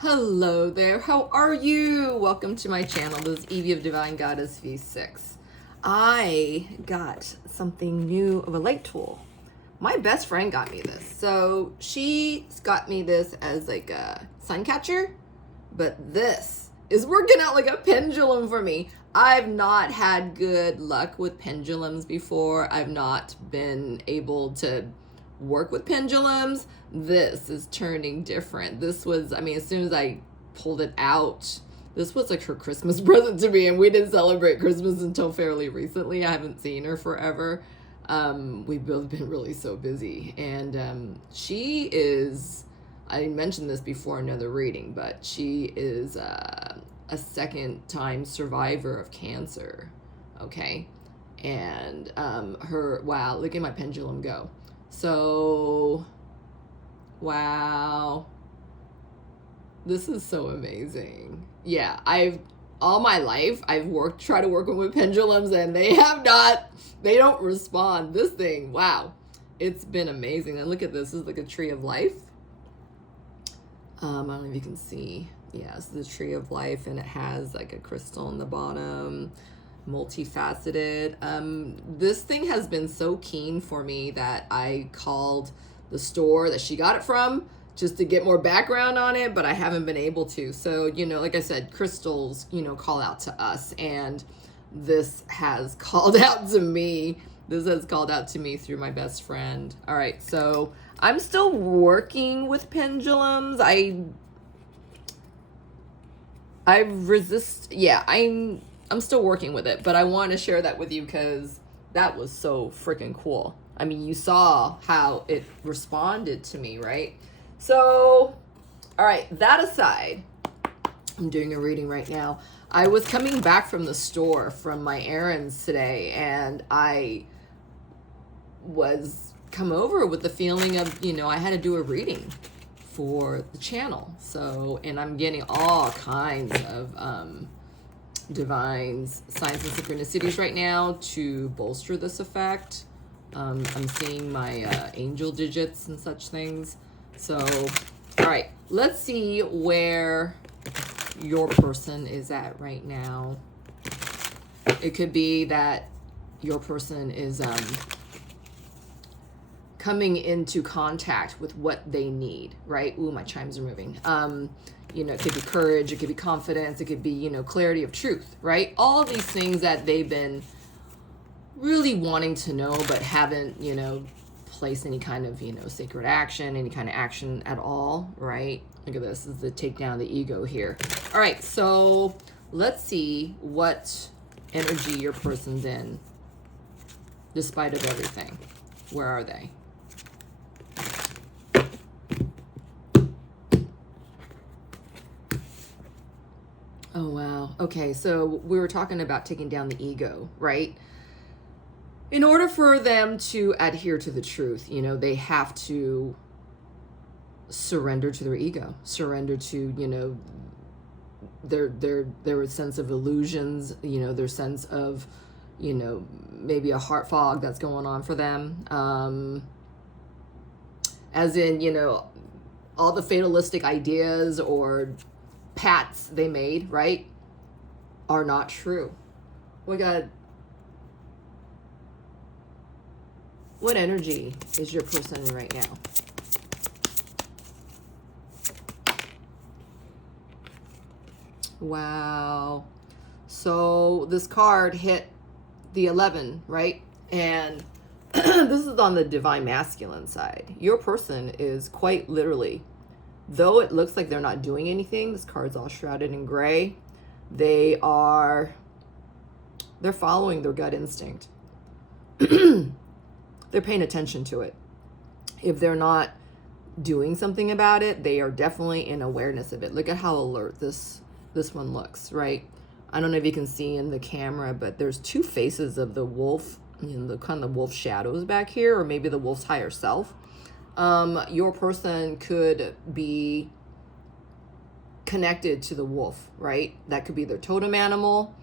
Hello there, how are you? Welcome to my channel. This is Evie of Divine Goddess V6. I got something new of a light tool. My best friend got me this. So she's got me this as like a sun catcher, but this is working out like a pendulum for me. I've not had good luck with pendulums before. I've not been able to work with pendulums. This is turning different. This was, as soon as I pulled it out, this was like her Christmas present to me, and we didn't celebrate Christmas until fairly recently. I haven't seen her forever. We've both been really so busy, and she is, I mentioned this before another reading, but she is a second time survivor of cancer. Okay. And wow, look at my pendulum go. So, wow, this is so amazing. Yeah, all my life, tried to work with pendulums, and they don't respond. This thing, wow, it's been amazing. And look at this is like a tree of life. I don't know if you can see. Yeah, it's the tree of life, and it has like a crystal in the bottom. Multifaceted. This thing has been so keen for me that I called the store that she got it from just to get more background on it, but I haven't been able to. So, like I said, crystals, call out to us, and this has called out to me. This has called out to me through my best friend. All right, so I'm still working with pendulums. I'm still working with it, but I want to share that with you because that was so freaking cool. You saw how it responded to me, right? So, all right, that aside, I'm doing a reading right now. I was coming back from the store from my errands today, and I was come over with the feeling of, I had to do a reading for the channel. So, and I'm getting all kinds of divines, signs, and synchronicities right now to bolster this effect. I'm seeing my angel digits and such things. So, all right, let's see where your person is at right now. It could be that your person is coming into contact with what they need, right? Ooh, my chimes are moving. It could be courage, it could be confidence, it could be, clarity of truth, right? All of these things that they've been really wanting to know, but haven't, placed any kind of, sacred action, any kind of action at all, right? Look at this is the take down the ego here. All right, so let's see what energy your person's in, despite of everything. Where are they? Oh, wow. Okay, so we were talking about taking down the ego, right? In order for them to adhere to the truth, they have to surrender to their ego, surrender to, their sense of illusions, their sense of, maybe a heart fog that's going on for them. As in, all the fatalistic ideas or pats they made, right, are not true. What energy is your person in right now? Wow. So this card hit the 11, right? And this is on the divine masculine side. Your person is quite literally, though it looks like they're not doing anything, this card's all shrouded in gray, they're following their gut instinct. They're paying attention to it. If they're not doing something about it, they are definitely in awareness of it. Look at how alert this one looks, right? I don't know if you can see in the camera, but there's two faces of the wolf, the kind of wolf shadows back here, or maybe the wolf's higher self. Your person could be connected to the wolf, right? That could be their totem animal.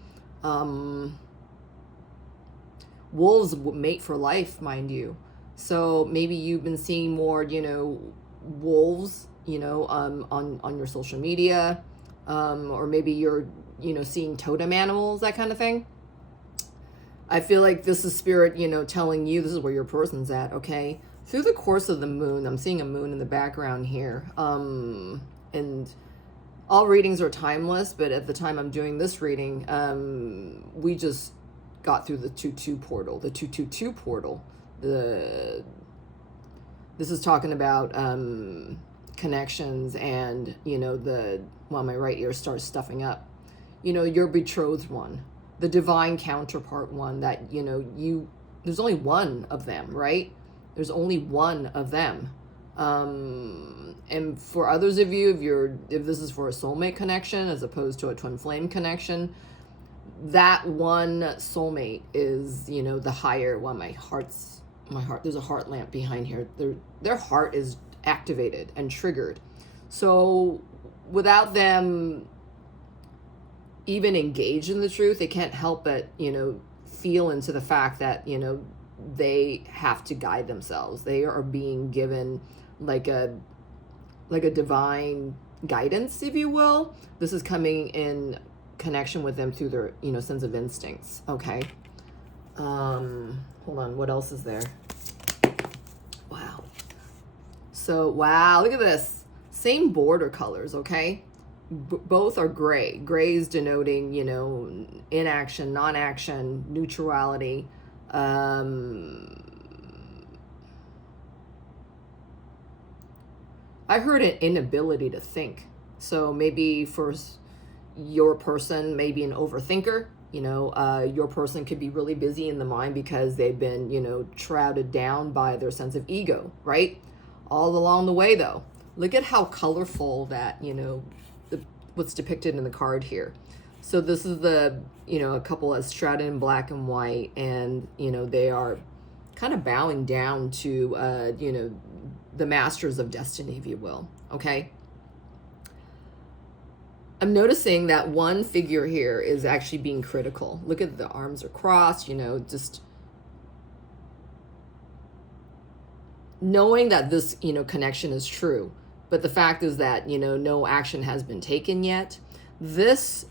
Wolves mate for life, mind you. So maybe you've been seeing more, wolves on your social media, or maybe you're, seeing totem animals, that kind of thing. I feel like this is spirit, telling you this is where your person's at, okay? Through the course of the moon, I'm seeing a moon in the background here. And all readings are timeless, but at the time I'm doing this reading, we just got through the 2-2 portal. The 2-2-2 portal. This is talking about connections and, my right ear starts stuffing up. Your betrothed one. The divine counterpart one that, there's only one of them, right? There's only one of them. And for others of you, if this is for a soulmate connection as opposed to a twin flame connection, that one soulmate is, the higher one. My heart, there's a heart lamp behind here. Their heart is activated and triggered. So without them even engage in the truth, they can't help but, feel into the fact that, they have to guide themselves. They are being given like a divine guidance, if you will. This is coming in connection with them through their, sense of instincts. Okay. Hold on. What else is there? Wow. So, wow, look at this. Same border colors. Okay. Both are gray. Gray is denoting, inaction, non-action, neutrality. I heard an inability to think. So maybe for your person, maybe an overthinker, your person could be really busy in the mind because they've been, shrouded down by their sense of ego, right? All along the way, though, look at how colorful that, what's depicted in the card here. So this is a couple that's shrouded in black and white, and, they are kind of bowing down to, the masters of destiny, if you will. Okay. I'm noticing that one figure here is actually being critical. Look at the arms are crossed, just knowing that this, connection is true. But the fact is that, no action has been taken yet. This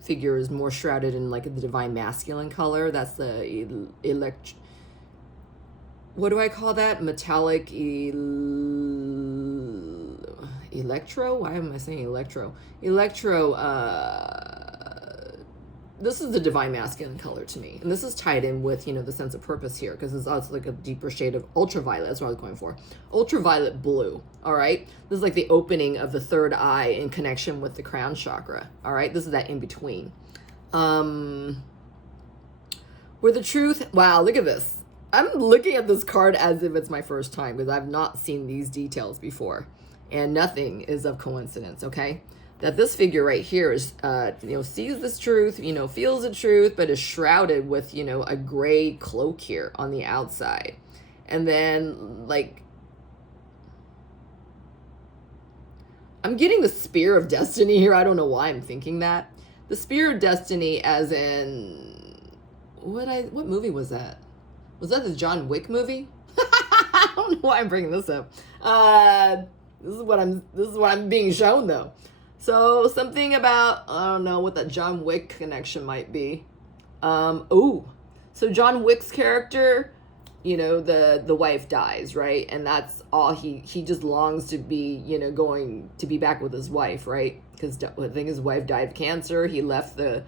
figure is more shrouded in like the divine masculine color. That's the what do I call that? Metallic electro? Why am I saying electro? This is the divine masculine color to me. And this is tied in with, the sense of purpose here, because it's also like a deeper shade of ultraviolet. That's what I was going for. Ultraviolet blue. All right. This is like the opening of the third eye in connection with the crown chakra. All right. This is that in between. Where the truth, wow, look at this. I'm looking at this card as if it's my first time because I've not seen these details before. And nothing is of coincidence, okay? That this figure right here is, sees this truth, feels the truth, but is shrouded with, a gray cloak here on the outside. And then, like, I'm getting the spear of destiny here. I don't know why I'm thinking that. The spear of destiny as in, what movie was that? Was that the John Wick movie? I don't know why I'm bringing this up. This is what I'm being shown though. So something about, I don't know what that John Wick connection might be. So John Wick's character, the wife dies, right? And that's all he just longs to be, going to be back with his wife, right? Because I think his wife died of cancer. He left the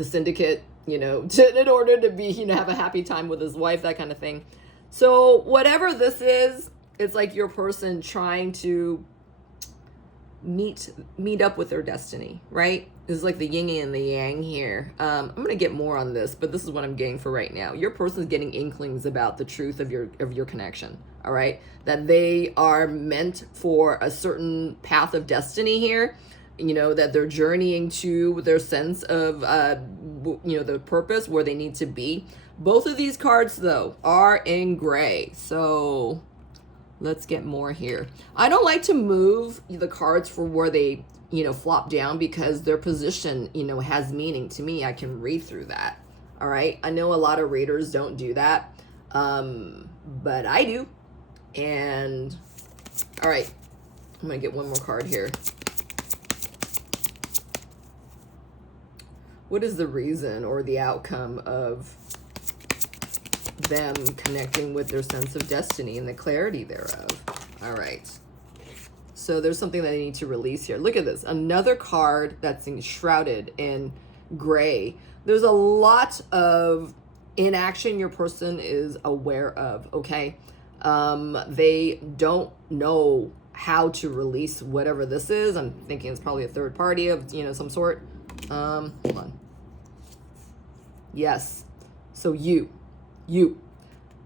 syndicate, in order to be, have a happy time with his wife, that kind of thing. So whatever this is, it's like your person trying to meet up with their destiny, right? It's like the yin and the yang here. I'm going to get more on this, but this is what I'm getting for right now. Your person's getting inklings about the truth of your connection, all right? That they are meant for a certain path of destiny here, that they're journeying to their sense of, the purpose where they need to be. Both of these cards, though, are in gray. So let's get more here. I don't like to move the cards for where they, flop down because their position, has meaning to me. I can read through that. All right. I know a lot of readers don't do that. But I do. And All right, I'm gonna get one more card here. What is the reason or the outcome of them connecting with their sense of destiny and the clarity thereof? All right. So there's something that I need to release here. Look at this. Another card that's enshrouded in gray. There's a lot of inaction your person is aware of, okay? They don't know how to release whatever this is. I'm thinking it's probably a third party of, you know, some sort. Hold on. Yes. So you.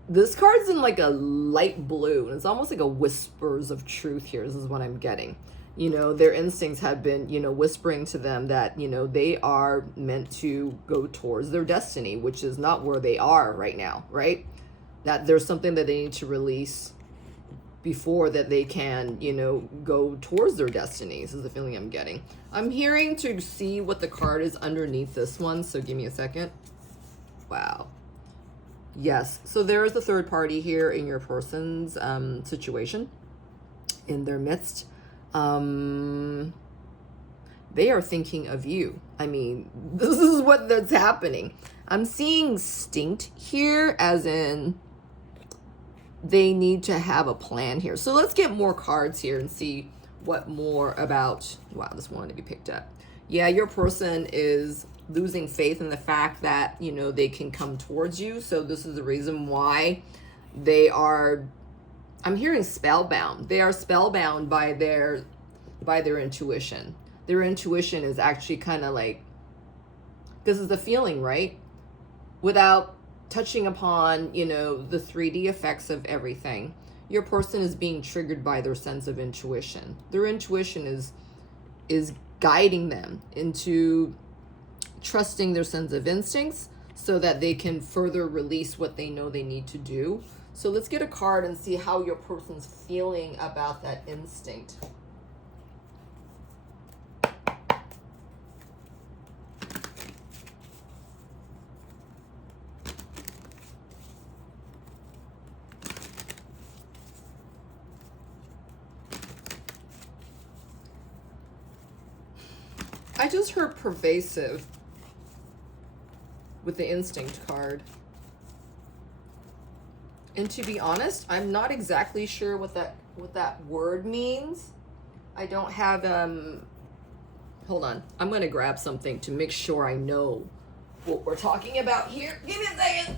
This card's in like a light blue, and it's almost like a whispers of truth here. This is what I'm getting. You know, their instincts have been, you know, whispering to them that, you know, they are meant to go towards their destiny, which is not where they are right now, right? That there's something that they need to release before that they can, you know, go towards their destiny. This is the feeling I'm getting. I'm hearing to see what the card is underneath this one, so give me a second. Wow. Yes, so there is a third party here in your person's situation, in their midst. They are thinking of you. I mean, this is what that's happening. I'm seeing instinct here, as in they need to have a plan here. So let's get more cards here and see what more about, wow, this wanted to be picked up. Yeah, your person is losing faith in the fact that, you know, they can come towards you. So this is the reason why they are, I'm hearing spellbound. They are spellbound by their intuition. Their intuition is actually kind of like, this is the feeling, right? Without touching upon, you know, the 3D effects of everything. Your person is being triggered by their sense of intuition. Their intuition is guiding them into trusting their sense of instincts so that they can further release what they know they need to do. So let's get a card and see how your person's feeling about that instinct. I just heard pervasive with the instinct card. And to be honest, I'm not exactly sure what that word means. I don't have hold on. I'm going to grab something to make sure I know what we're talking about here. Give me a second.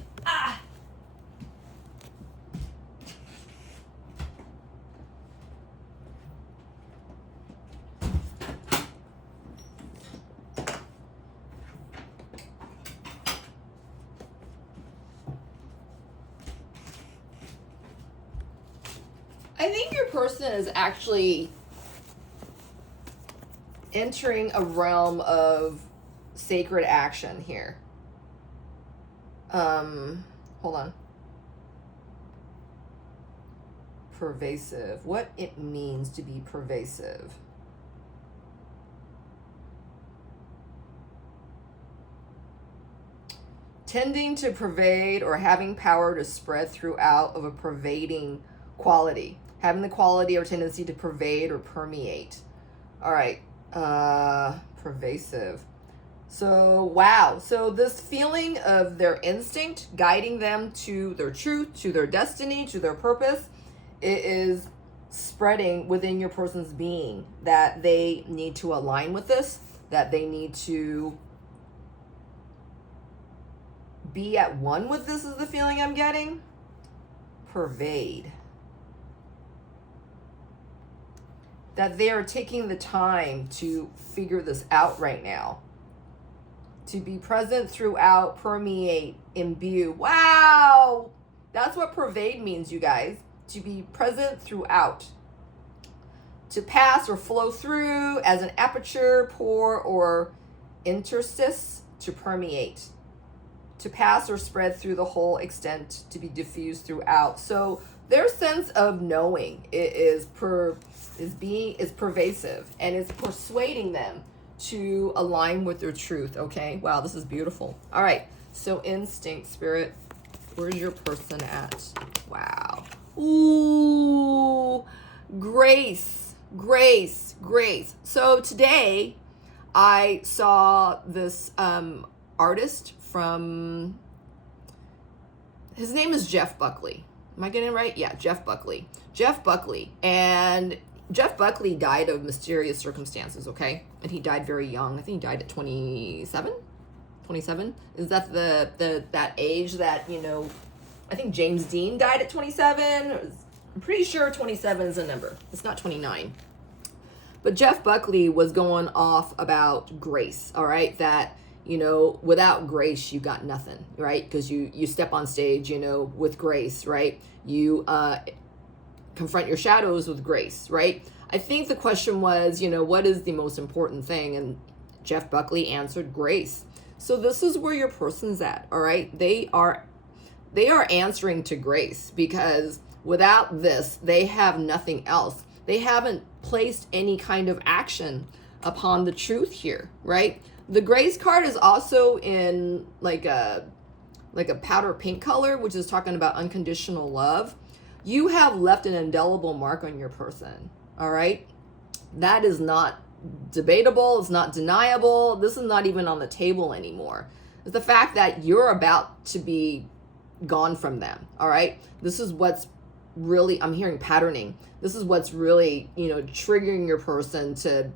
I think your person is actually entering a realm of sacred action here. Hold on. Pervasive. What it means to be pervasive. Tending to pervade or having power to spread throughout of a pervading quality. Having the quality or tendency to pervade or permeate. All right. Pervasive. So, wow. So this feeling of their instinct guiding them to their truth, to their destiny, to their purpose, it is spreading within your person's being that they need to align with this, that they need to be at one with this is the feeling I'm getting. Pervade. That they are taking the time to figure this out right now. To be present throughout, permeate, imbue. Wow! That's what pervade means, you guys. To be present throughout. To pass or flow through as an aperture, pore, or interstice. To permeate. To pass or spread through the whole extent. To be diffused throughout. So their sense of knowing is pervasive, and it's persuading them to align with their truth. Okay, wow, this is beautiful. All right, so instinct, spirit, where's your person at? Wow. Ooh, Grace, grace, grace. So today I saw this artist from, his name is Jeff Buckley. Am I getting it right? Yeah, Jeff Buckley. Jeff Buckley. And Jeff Buckley died of mysterious circumstances, okay? And he died very young. I think he died at 27? 27? Is that that age that, you know, I think James Dean died at 27. I'm pretty sure 27 is a number. It's not 29. But Jeff Buckley was going off about grace, all right? That, you know, without grace, you got nothing, right? Because you step on stage, you know, with grace, right? You confront your shadows with grace, right? I think the question was, you know, what is the most important thing? And Jeff Buckley answered grace. So this is where your person's at, all right? They are answering to grace, because without this, they have nothing else. They haven't placed any kind of action upon the truth here, right? The grace card is also in like a powder pink color, which is talking about unconditional love. You have left an indelible mark on your person, all right? That is not debatable. It's not deniable. This is not even on the table anymore. It's the fact that you're about to be gone from them, all right? This is what's really, I'm hearing patterning. This is what's really, you know, triggering your person to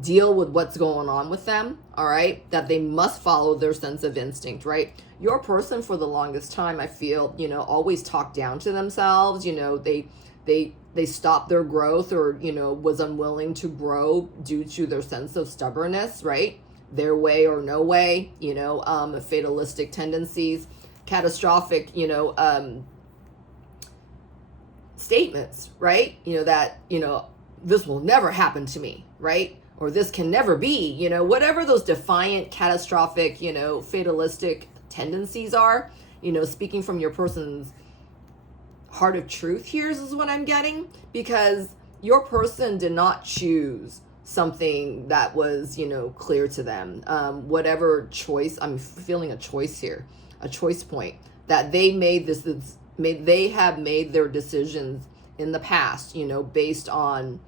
deal with what's going on with them, all right? That they must follow their sense of instinct, right? Your person, for the longest time, I feel, you know, always talked down to themselves. You know, they stopped their growth, or, you know, was unwilling to grow due to their sense of stubbornness, right? Their way or no way, you know, fatalistic tendencies, catastrophic, you know, statements, right? You know, that, you know, this will never happen to me, right? Or this can never be, you know, whatever those defiant, catastrophic, you know, fatalistic tendencies are, you know, speaking from your person's heart of truth here is what I'm getting, because your person did not choose something that was, you know, clear to them. Whatever choice, I'm feeling a choice here, a choice point that they made they have made their decisions in the past, you know, based on,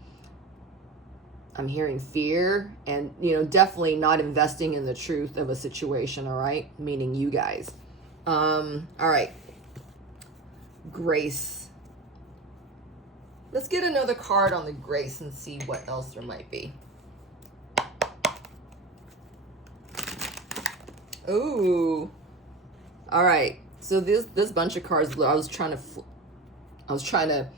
I'm hearing fear and, you know, definitely not investing in the truth of a situation, all right? Meaning you guys. All right. Grace. Let's get another card on the grace and see what else there might be. Ooh. All right. So this bunch of cards, I was trying to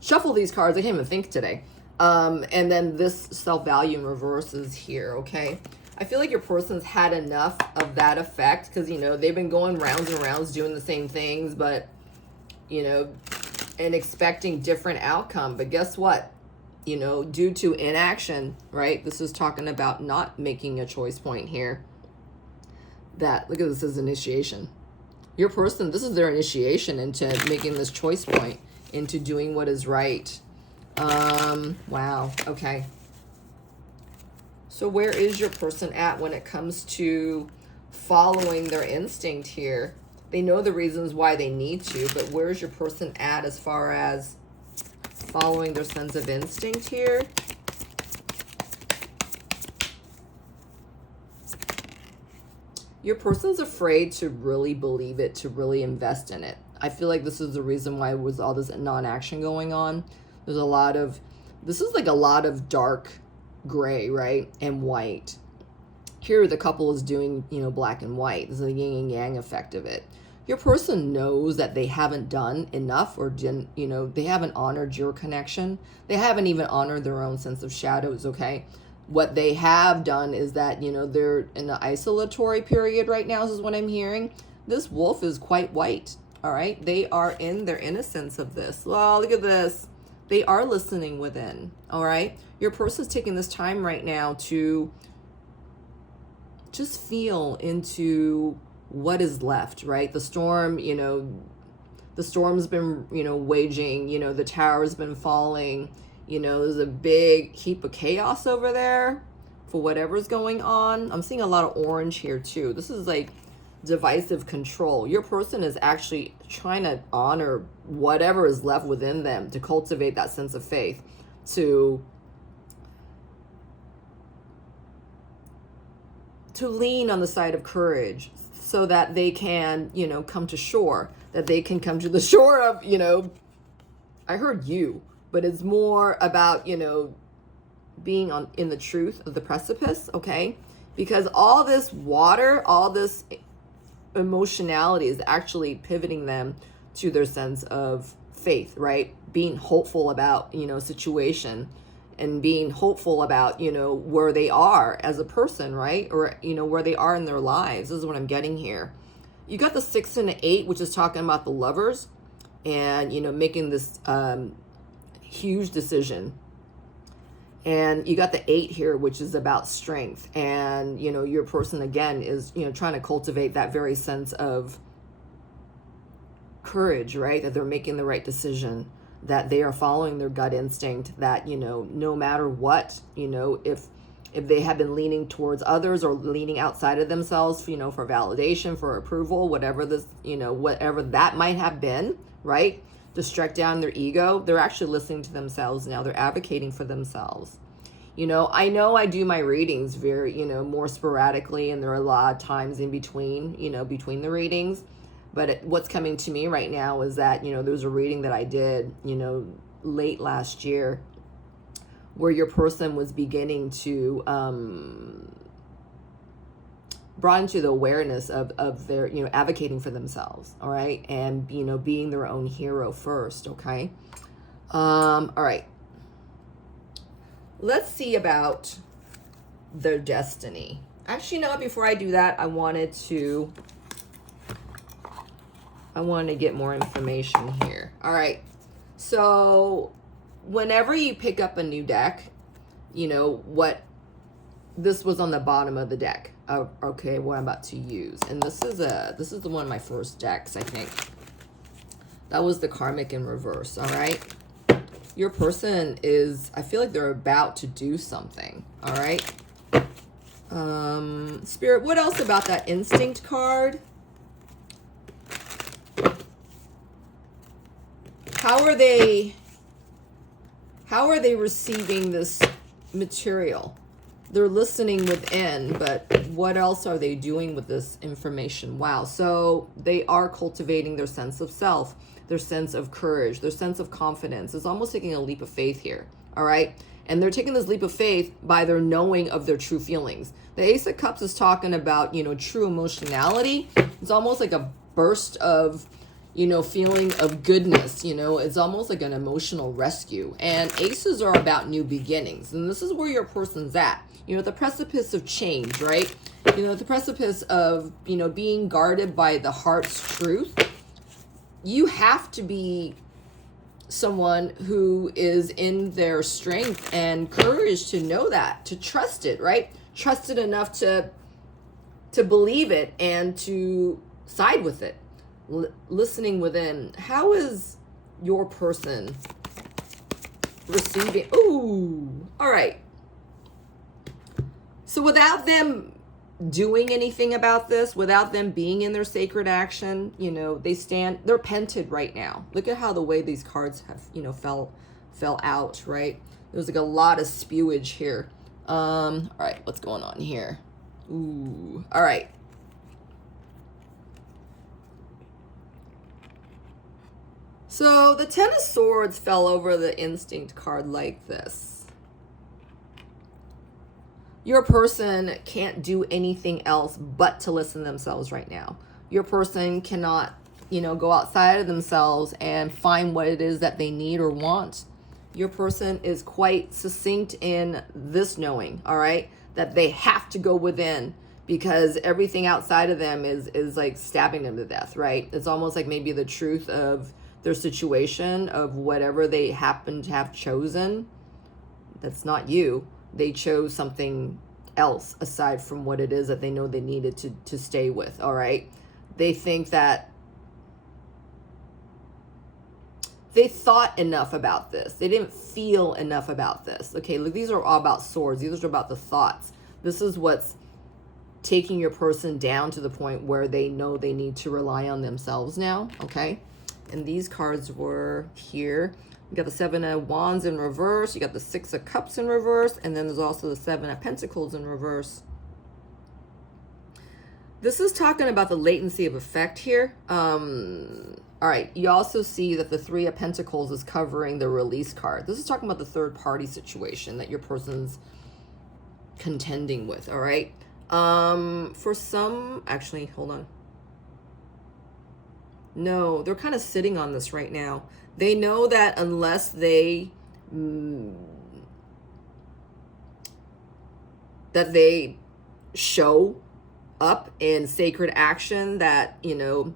shuffle these cards. I can't even think today. And then this self-value in reverse is here, okay? I feel like your person's had enough of that effect, because, you know, they've been going rounds and rounds doing the same things, but, you know, and expecting different outcome. But guess what? You know, due to inaction, right? This is talking about not making a choice point here. That, look at this as initiation. Your person, this is their initiation into making this choice point, into doing what is right. Wow. Okay. So where is your person at when it comes to following their instinct here? They know the reasons why they need to, but where's your person at as far as following their sense of instinct here? Your person's afraid to really believe it, to really invest in it. I feel like this is the reason why was all this non-action going on. There's a lot of, this is like a lot of dark gray, right? And white. Here the couple is doing, you know, black and white. This is the yin and yang effect of it. Your person knows that they haven't done enough, or didn't, you know, they haven't honored your connection. They haven't even honored their own sense of shadows, okay? What they have done is that, you know, they're in an isolatory period right now. This is what I'm hearing. This wolf is quite white, all right? They are in their innocence of this. Well, look at this. They are listening within, all right? Your person's taking this time right now to just feel into what is left, right? The storm, you know, the storm's been, you know, waging, you know, the tower's been falling, you know, there's a big heap of chaos over there for whatever's going on. I'm seeing a lot of orange here too. This is like divisive control. Your person is actually trying to honor whatever is left within them to cultivate that sense of faith, to lean on the side of courage so that they can, come to shore, that they can come to the shore of, I heard you, but it's more about, being in the truth of the precipice, okay? Because all this water, all this emotionality is actually pivoting them to their sense of faith, right? Being hopeful about, situation, and being hopeful about, where they are as a person, right? Or, where they are in their lives. This is what I'm getting here. You got the 6 and the 8, which is talking about the lovers and, making this huge decision. And you got the 8 here, which is about strength. And, your person, again, is, trying to cultivate that very sense of courage, right? That they're making the right decision, that they are following their gut instinct, that, no matter what, if they have been leaning towards others or leaning outside of themselves, for validation, for approval, whatever this, whatever that might have been, right? To strike down their ego, they're actually listening to themselves now. They're advocating for themselves. I know I do my readings very, more sporadically, and there are a lot of times in between, between the readings. But what's coming to me right now is that, there was a reading that I did, late last year, where your person was beginning to brought into the awareness of their, advocating for themselves, all right? And, being their own hero first, okay? All right. Let's see about their destiny. Actually, no, before I do that, I wanted to get more information here. All right. So whenever you pick up a new deck, this was on the bottom of the deck. Okay, what I'm about to use. And this is the one of my first decks, I think. That was the karmic in reverse, all right? Your person is, I feel like they're about to do something, all right? Spirit, what else about that instinct card? How are they receiving this material? They're listening within, but what else are they doing with this information? Wow. So they are cultivating their sense of self, their sense of courage, their sense of confidence. It's almost taking a leap of faith here. All right. And they're taking this leap of faith by their knowing of their true feelings. The Ace of Cups is talking about, true emotionality. It's almost like a burst of, feeling of goodness, it's almost like an emotional rescue. And aces are about new beginnings. And this is where your person's at, the precipice of change, right? The precipice of, being guarded by the heart's truth. You have to be someone who is in their strength and courage to know that, to trust it, right? Trust it enough to believe it and to side with it. Listening within. How is your person receiving? Ooh, all right. So without them doing anything about this, without them being in their sacred action, they're pented right now. Look at how the way these cards have, fell out, right? There's like a lot of spewage here. All right, what's going on here? Ooh, all right. So the Ten of Swords fell over the instinct card like this. Your person can't do anything else but to listen to themselves right now. Your person cannot, go outside of themselves and find what it is that they need or want. Your person is quite succinct in this knowing, all right, that they have to go within, because everything outside of them is like stabbing them to death, right? It's almost like maybe the truth of their situation, of whatever they happen to have chosen. That's not you. They chose something else aside from what it is that they know they needed to stay with, all right? They think that they thought enough about this. They didn't feel enough about this. Okay, look, these are all about swords. These are about the thoughts. This is what's taking your person down to the point where they know they need to rely on themselves now, okay? And these cards were here. You got the Seven of Wands in reverse. You got the Six of Cups in reverse. And then there's also the Seven of Pentacles in reverse. This is talking about the latency of effect here. All right. You also see that the Three of Pentacles is covering the release card. This is talking about the third party situation that your person's contending with. All right. For some, actually, hold on. No, they're kind of sitting on this right now. They know that unless they show up in sacred action, that, you know,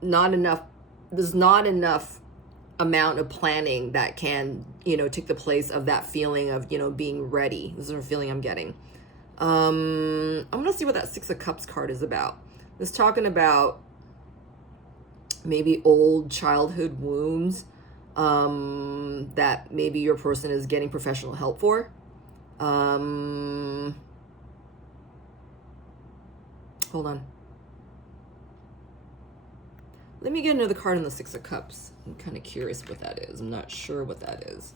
there's not enough amount of planning that can, you know, take the place of that feeling of, you know, being ready. This is a feeling I'm getting. I'm gonna see what that Six of Cups card is about. It's talking about maybe old childhood wounds that maybe your person is getting professional help for. Hold on. Let me get another card in the Six of Cups. I'm kind of curious what that is. I'm not sure what that is.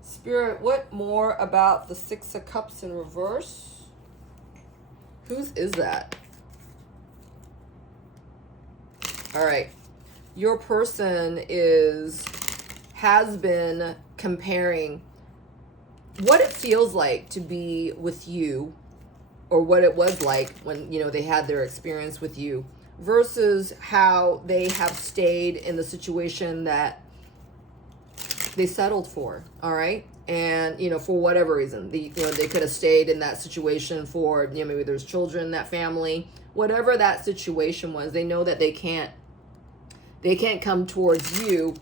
Spirit, what more about the Six of Cups in reverse? Whose is that? All right. Your person has been comparing what it feels like to be with you, or what it was like when, you know, they had their experience with you, versus how they have stayed in the situation that they settled for. All right. And, you know, for whatever reason, you know, they could have stayed in that situation for, you know, maybe there's children, that family, whatever that situation was. They know that they can't come towards you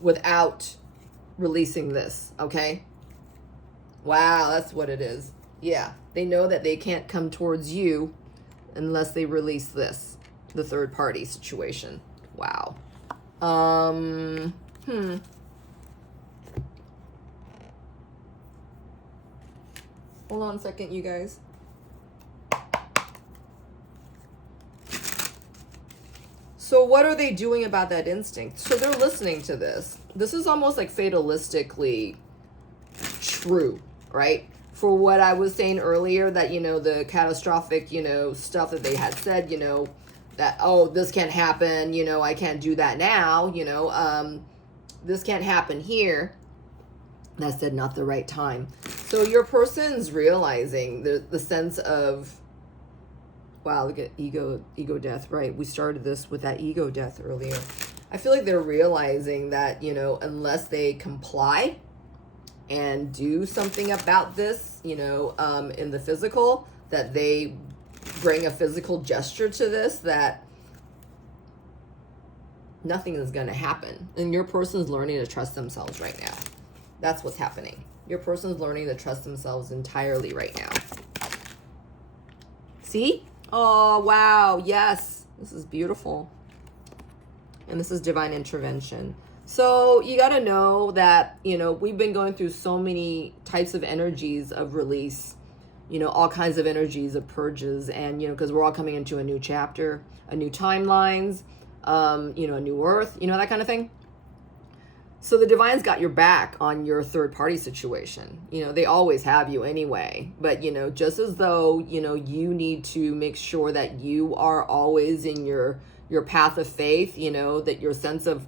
without releasing this. Okay. Wow. That's what it is. Yeah. They know that they can't come towards you unless they release this, the third party situation. Wow. Hold on a second, you guys. So what are they doing about that instinct? So they're listening to this. This is almost like fatalistically true, right? For what I was saying earlier, that, you know, the catastrophic, you know, stuff that they had said, you know, that, oh, this can't happen, you know, I can't do that now, you know, this can't happen here. That said, not the right time. So your person's realizing the sense of, wow, look at ego death, right? We started this with that ego death earlier. I feel like they're realizing that, you know, unless they comply and do something about this, you know, in the physical, that they bring a physical gesture to this, that nothing is going to happen. And your person's learning to trust themselves right now. That's what's happening. Your person's learning to trust themselves entirely right now. See? Oh, wow. Yes. This is beautiful. And this is divine intervention. So you got to know that, you know, we've been going through so many types of energies of release, you know, all kinds of energies of purges. And, you know, because we're all coming into a new chapter, a new timelines, you know, a new earth, you know, that kind of thing. So the divine's got your back on your third party situation. You know, they always have you anyway. But, you know, just as though, you know, you need to make sure that you are always in your path of faith, you know, that your sense of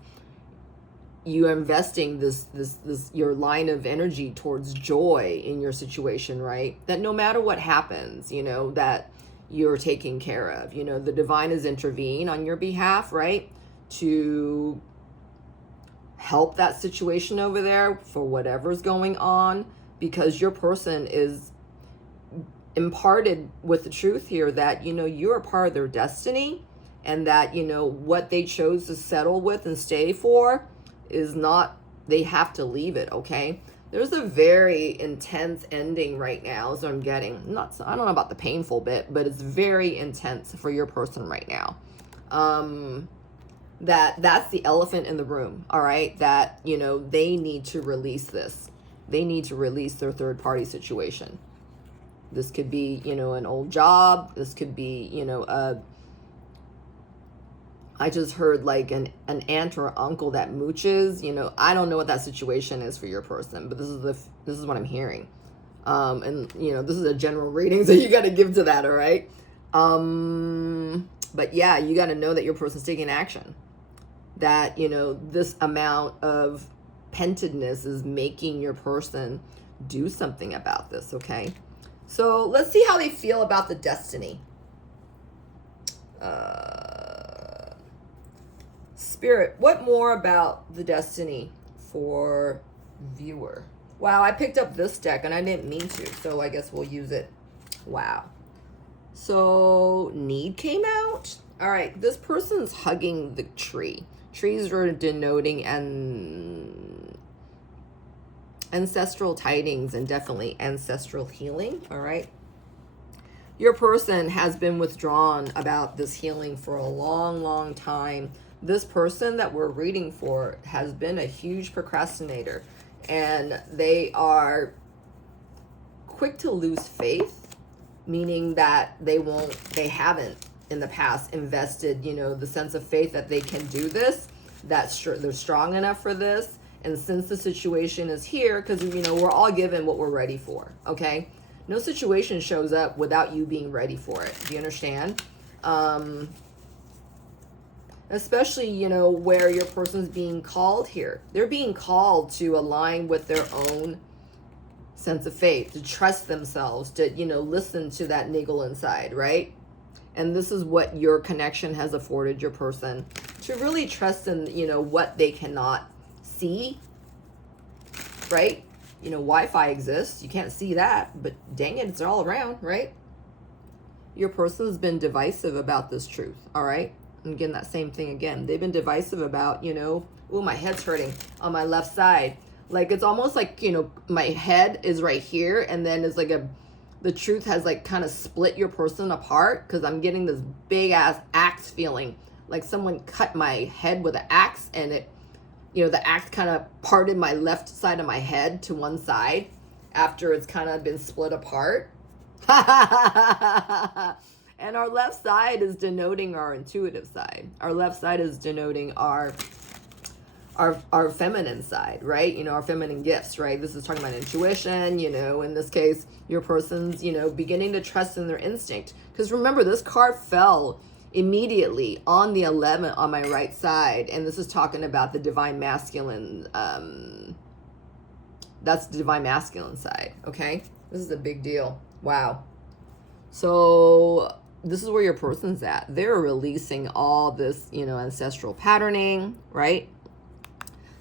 you investing this your line of energy towards joy in your situation, right? That no matter what happens, you know, that you're taken care of. You know, the divine is intervene on your behalf, right? To help that situation over there for whatever's going on, because your person is imparted with the truth here that, you know, you're a part of their destiny, and that, you know, what they chose to settle with and stay for is not, they have to leave it. Okay. There's a very intense ending right now, as I'm getting. I don't know about the painful bit, but it's very intense for your person right now. That's the elephant in the room, all right? That, you know, they need to release this. They need to release their third party situation. This could be, you know, an old job. This could be, you know, I just heard like an aunt or uncle that mooches. You know, I don't know what that situation is for your person, but this is what I'm hearing. And you know, this is a general reading, so you got to give to that, all right? But yeah, you got to know that your person's taking action. That, you know, this amount of pentedness is making your person do something about this, okay? So let's see how they feel about the destiny. Spirit, what more about the destiny for viewer? Wow, I picked up this deck and I didn't mean to, so I guess we'll use it. Wow. So need came out. All right, this person's hugging the tree. Trees are denoting ancestral tidings and definitely ancestral healing. All right. Your person has been withdrawn about this healing for a long, long time. This person that we're reading for has been a huge procrastinator, and they are quick to lose faith, meaning that they haven't in the past invested, you know, the sense of faith that they can do this, that they're strong enough for this. And since the situation is here, because, you know, we're all given what we're ready for, okay? No situation shows up without you being ready for it. Do you understand? Especially, you know, where your person's being called here. They're being called to align with their own sense of faith, to trust themselves, to, you know, listen to that niggle inside, right? And this is what your connection has afforded your person, to really trust in, you know, what they cannot see, right? You know, Wi-Fi exists. You can't see that, but dang it, it's all around, right? Your person's been divisive about this truth, all right? And again, that same thing again. They've been divisive about, you know, oh, my head's hurting on my left side. Like, it's almost like, you know, my head is right here, and then it's like the truth has like kind of split your person apart, because I'm getting this big ass axe feeling, like someone cut my head with an axe, and it, you know, the axe kind of parted my left side of my head to one side after it's kind of been split apart. And our left side is denoting our intuitive side. Our left side is denoting our feminine side, right? You know, our feminine gifts, right? This is talking about intuition, you know, in this case, your person's, you know, beginning to trust in their instinct. Because remember, this card fell immediately on the 11 on my right side, and this is talking about the divine masculine. That's the divine masculine side, okay? This is a big deal. Wow. So this is where your person's at. They're releasing all this, you know, ancestral patterning, right?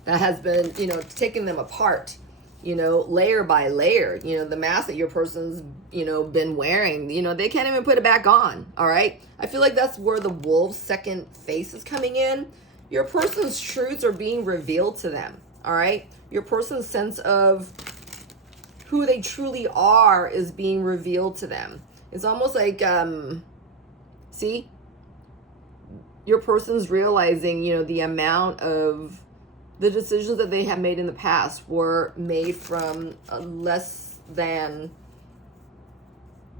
That has been, you know, taking them apart, you know, layer by layer. You know, the mask that your person's, you know, been wearing, you know, they can't even put it back on, all right? I feel like that's where the wolf's second face is coming in. Your person's truths are being revealed to them, all right? Your person's sense of who they truly are is being revealed to them. It's almost like, see? Your person's realizing, you know, the amount of the decisions that they have made in the past were made from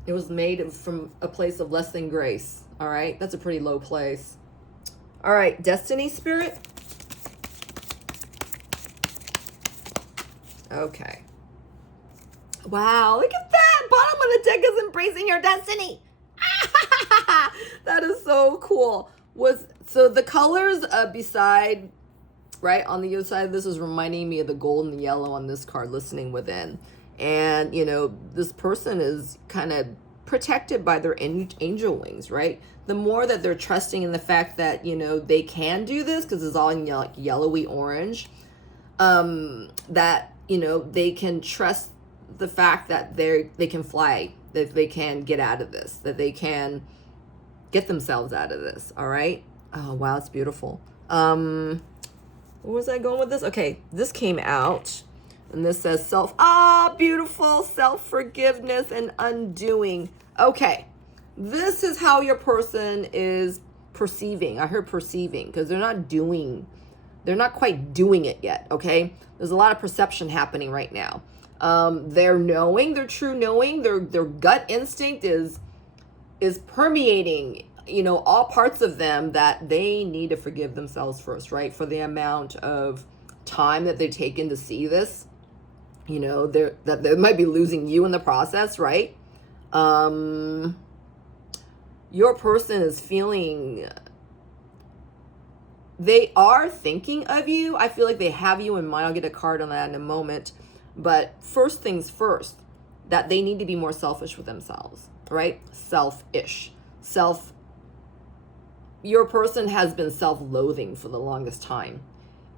it was made from a place of less than grace. All right. That's a pretty low place. All right. Destiny spirit. Okay. Wow. Look at that. Bottom of the deck is embracing your destiny. That is so cool. So the colors beside, right on the other side, this is reminding me of the gold and the yellow on this card, listening within. And, you know, this person is kind of protected by their angel wings, right? The more that they're trusting in the fact that, you know, they can do this, because it's all in like yellowy orange, that, you know, they can trust the fact that they can fly, that they can get out of this, that they can get themselves out of this, all right? Oh, wow, it's beautiful. Where was I going with this? Okay, this came out, and this says beautiful, self-forgiveness and undoing. Okay, this is how your person is perceiving. I heard perceiving, because they're not quite doing it yet, okay? There's a lot of perception happening right now. Their knowing, their true knowing, their gut instinct is permeating, all parts of them, that they need to forgive themselves first, right? For the amount of time that they've taken to see this, that they might be losing you in the process, right? Your person is feeling, they are thinking of you. I feel like they have you in mind. I'll get a card on that in a moment. But first things first, that they need to be more selfish with themselves, right? Selfish. Your person has been self-loathing for the longest time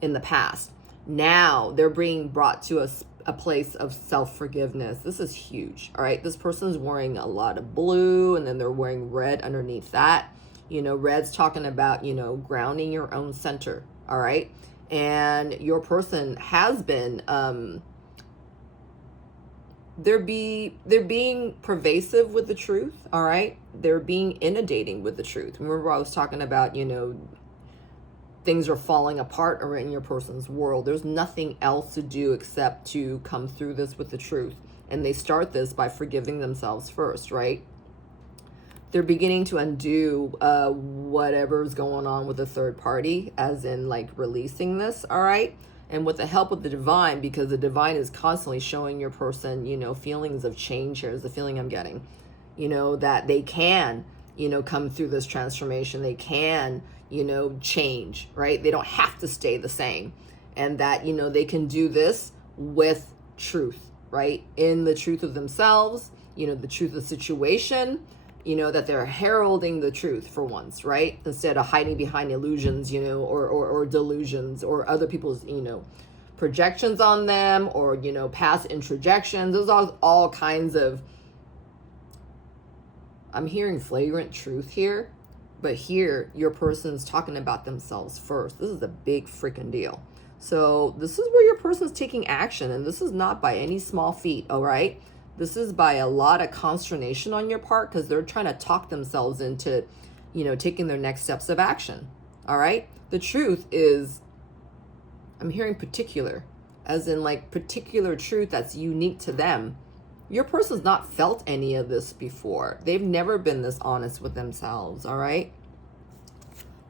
in the past. Now they're being brought to a place of self-forgiveness. This is huge, all right? This person's wearing a lot of blue, and then they're wearing red underneath that. Red's talking about, grounding your own center, all right? And your person has been, they're being pervasive with the truth, all right? They're being inundating with the truth. Remember I was talking about, things are falling apart or in your person's world. There's nothing else to do except to come through this with the truth. And they start this by forgiving themselves first, right? They're beginning to undo whatever's going on with the third party, as in like releasing this, all right? And with the help of the divine, because the divine is constantly showing your person, feelings of change. Here's the feeling I'm getting, that they can, come through this transformation. They can, change, right? They don't have to stay the same. And that, they can do this with truth, right? In the truth of themselves, the truth of the situation, that they're heralding the truth for once, right? Instead of hiding behind illusions, or delusions, or other people's, projections on them, or, past introjections. There's all kinds of, I'm hearing flagrant truth here, but here your person's talking about themselves first. This is a big freaking deal. So this is where your person's taking action, and this is not by any small feat, all right? This is by a lot of consternation on your part, because they're trying to talk themselves into, taking their next steps of action. All right. The truth is, I'm hearing particular, as in like particular truth that's unique to them. Your person's not felt any of this before. They've never been this honest with themselves. All right.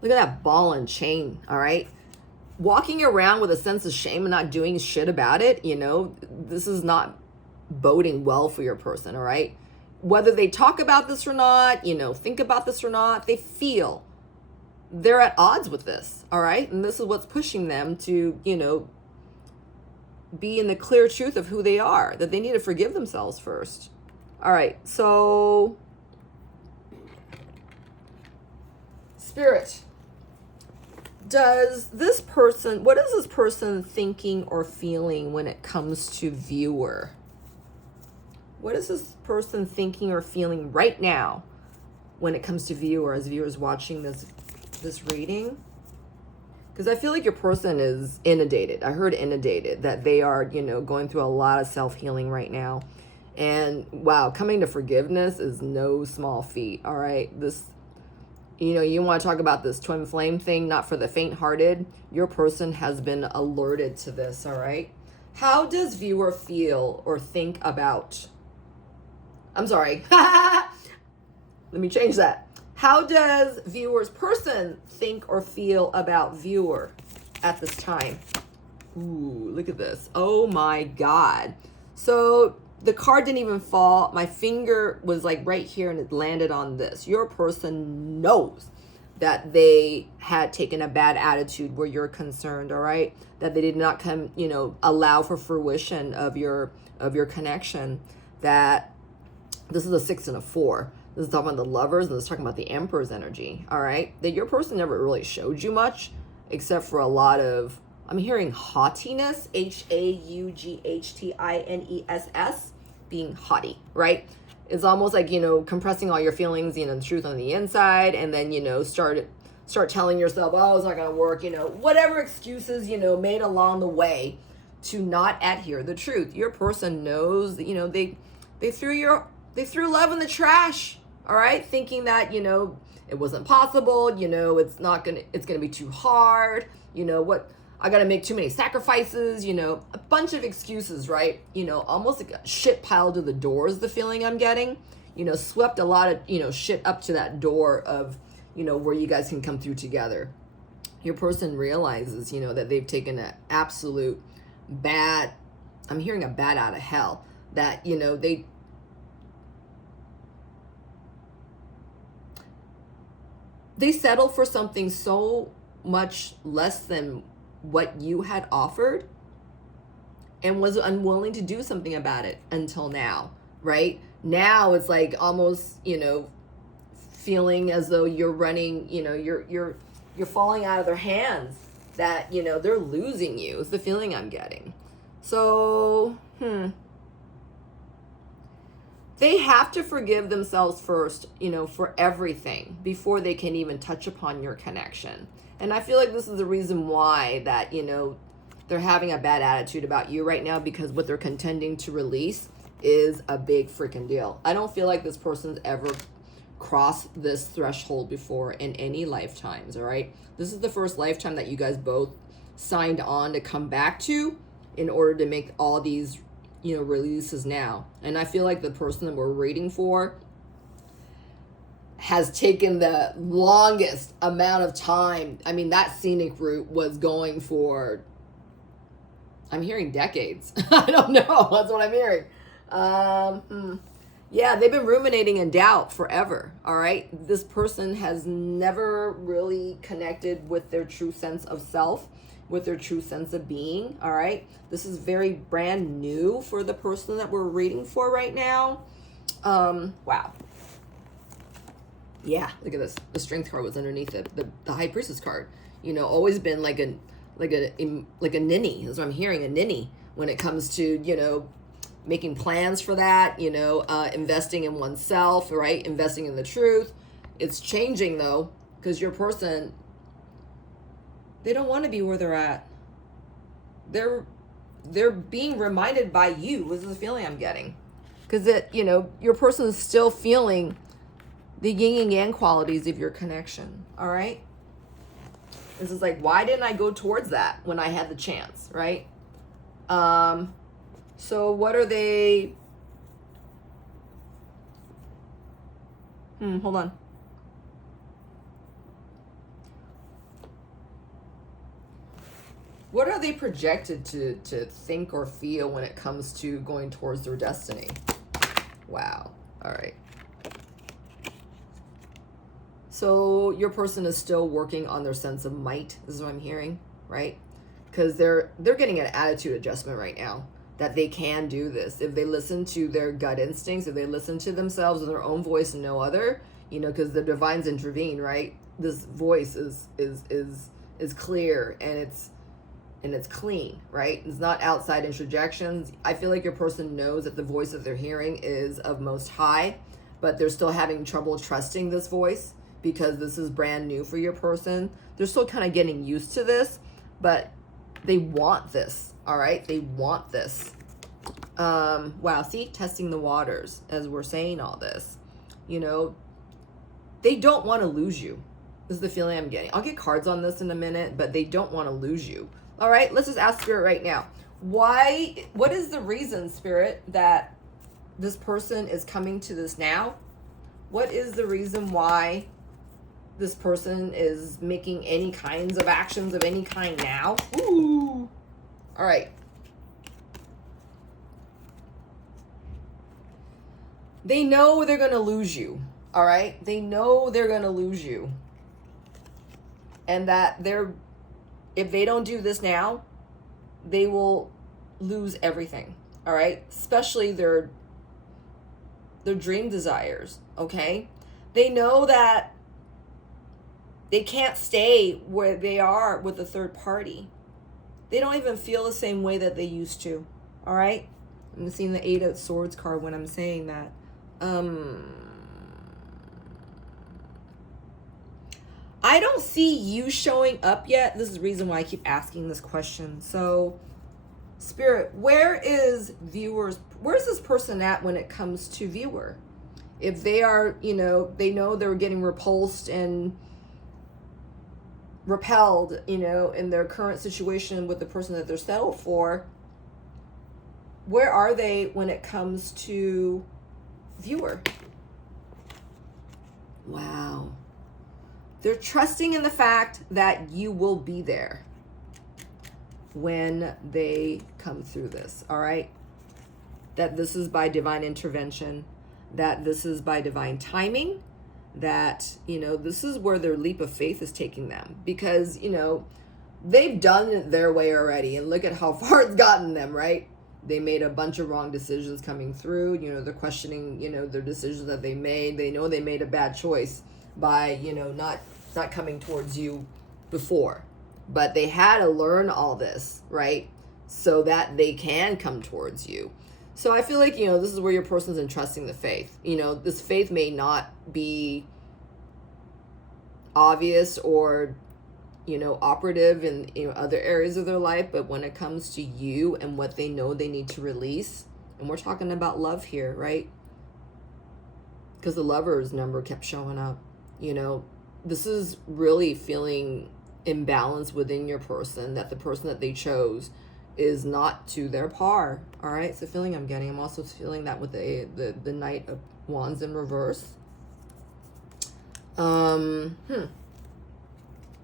Look at that ball and chain. All right. Walking around with a sense of shame and not doing shit about it. This is not boding well for your person, all right? Whether they talk about this or not, think about this or not, they feel they're at odds with this, all right? And this is what's pushing them to, be in the clear truth of who they are, that they need to forgive themselves first. All right, so Spirit, what is this person thinking or feeling when it comes to viewer? What is this person thinking or feeling right now when it comes to viewer, as viewers watching this reading? Because I feel like your person is inundated. I heard inundated, that they are, going through a lot of self-healing right now. And wow, coming to forgiveness is no small feat, all right? This, you want to talk about this twin flame thing, not for the faint-hearted. Your person has been alerted to this, all right? How does viewer feel or think about... I'm sorry. Let me change that. How does viewer's person think or feel about viewer at this time? Ooh, look at this. Oh my God. So the card didn't even fall. My finger was like right here and it landed on this. Your person knows that they had taken a bad attitude where you're concerned, all right? That they did not come, allow for fruition of your connection. That this is a 6 and a 4. This is talking about the lovers, and this is talking about the Emperor's energy, all right? That your person never really showed you much, except for a lot of, I'm hearing haughtiness, Haughtiness, being haughty, right? It's almost like, compressing all your feelings, the truth on the inside, and then, start telling yourself, oh, it's not going to work, whatever excuses, made along the way to not adhere the truth. Your person knows, they threw love in the trash, all right? Thinking that, it wasn't possible, it's going to be too hard, I got to make too many sacrifices, you know, a bunch of excuses, right? You know, almost like a shit piled to the door is the feeling I'm getting. You know, swept a lot of, you know, shit up to that door of, you know, where you guys can come through together. Your person realizes, you know, that they've taken an absolute bad, I'm hearing a bat out of hell, that, you know, they settle for something so much less than what you had offered and was unwilling to do something about it until now, right? Now it's like almost, you know, feeling as though you're running, you know, you're falling out of their hands, that, you know, they're losing you is the feeling I'm getting. So, they have to forgive themselves first, you know, for everything before they can even touch upon your connection. And I feel like this is the reason why that, you know, they're having a bad attitude about you right now, because what they're contending to release is a big freaking deal. I don't feel like this person's ever crossed this threshold before in any lifetimes, all right? This is the first lifetime that you guys both signed on to come back to in order to make all these, you know, releases now. And I feel like the person that we're waiting for has taken the longest amount of time. I mean, that scenic route was going for, I'm hearing decades. I don't know. That's what I'm hearing. Yeah, they've been ruminating in doubt forever. All right. This person has never really connected with their true sense of self, with their true sense of being. All right. This is very brand new for the person that we're reading for right now. Wow. Yeah, look at this. The Strength card was underneath it. The High Priestess card. You know, always been like a ninny. That's what I'm hearing, a ninny when it comes to, you know, making plans for that, you know, investing in oneself, right? Investing in the truth. It's changing though, because your person, they don't want to be where they're at. They're being reminded by you. This is the feeling I'm getting. Because it, you know, your person is still feeling the yin and yang qualities of your connection. All right. This is like, why didn't I go towards that when I had the chance, right? So what are they? Hold on. What are they projected to think or feel when it comes to going towards their destiny? Wow. All right. So your person is still working on their sense of might. This is what I'm hearing, right? Because they're getting an attitude adjustment right now that they can do this if they listen to their gut instincts, if they listen to themselves and their own voice and no other. You know, because the divines intervene, right? This voice is clear and it's clean, right? It's not outside interjections. I feel like your person knows that the voice that they're hearing is of Most High, but they're still having trouble trusting this voice because this is brand new for your person. They're still kind of getting used to this, but they want this, all right? They want this. Wow, see, testing the waters as we're saying all this. You know, they don't want to lose you. This is the feeling I'm getting. I'll get cards on this in a minute, but they don't want to lose you. All right, let's just ask Spirit right now. What is the reason, Spirit, that this person is coming to this now? What is the reason why this person is making any kinds of actions of any kind now? Ooh. All right. They know they're going to lose you. All right. They know they're going to lose you. And that if they don't do this now, they will lose everything. All right. Especially their dream desires. Okay. They know that they can't stay where they are with a third party. They don't even feel the same way that they used to. All right. I'm seeing the 8 of Swords card when I'm saying that. I don't see you showing up yet. This is the reason why I keep asking this question. So, Spirit, where is viewers? Where's this person at when it comes to viewer? If they are, you know, they know they're getting repulsed and repelled, in their current situation with the person that they're settled for, where are they when it comes to viewer? Wow. They're trusting in the fact that you will be there when they come through this, all right? That this is by divine intervention, that this is by divine timing, that, this is where their leap of faith is taking them, because, they've done it their way already, and look at how far it's gotten them, right? They made a bunch of wrong decisions coming through, they're questioning, their decisions that they made. They know they made a bad choice by, not coming towards you before, but they had to learn all this, right? So that they can come towards you. So I feel like, this is where your person's entrusting the faith. This faith may not be obvious or, operative in other areas of their life, but when it comes to you and what they know they need to release, and we're talking about love here, right? Because the Lovers number kept showing up. This is really feeling imbalance within your person, that the person that they chose is not to their par. All right, it's a feeling I'm getting. I'm also feeling that with the Knight of Wands in reverse.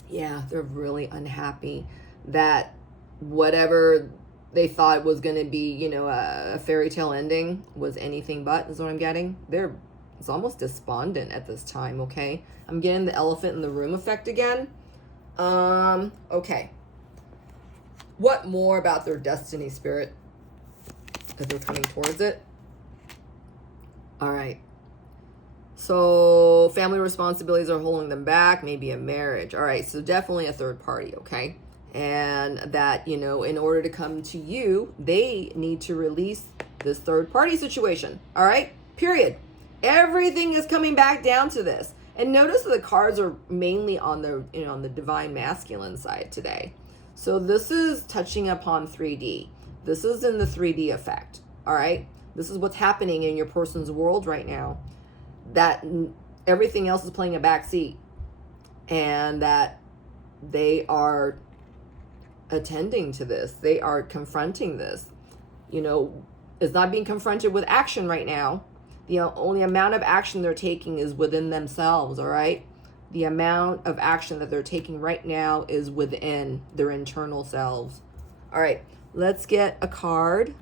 Yeah, they're really unhappy that whatever they thought was going to be, a fairy tale ending was anything but, is what I'm getting. It's almost despondent at this time, okay? I'm getting the elephant in the room effect again. Okay. What more about their destiny, Spirit, as they're coming towards it? All right. So family responsibilities are holding them back, maybe a marriage. All right, so definitely a third party, okay? And that, in order to come to you, they need to release this third party situation, all right? Period. Everything is coming back down to this. And notice that the cards are mainly on the, on the divine masculine side today. So this is touching upon 3D. This is in the 3D effect, all right? This is what's happening in your person's world right now. That everything else is playing a back seat, and that they are attending to this. They are confronting this. It's not being confronted with action right now. The only amount of action they're taking is within themselves, all right? The amount of action that they're taking right now is within their internal selves. All right, let's get a card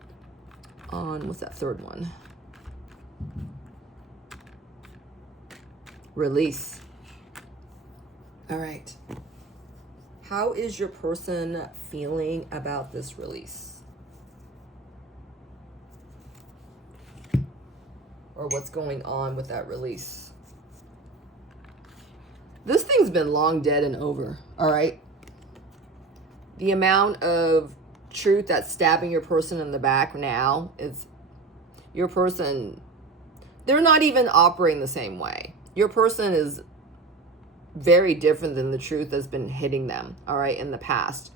on, what's that third one? Release. All right. How is your person feeling about this release? Or what's going on with that release? This thing's been long dead and over, all right? The amount of truth that's stabbing your person in the back now is your person, they're not even operating the same way. Your person is very different than the truth that's been hitting them, all right, in the past.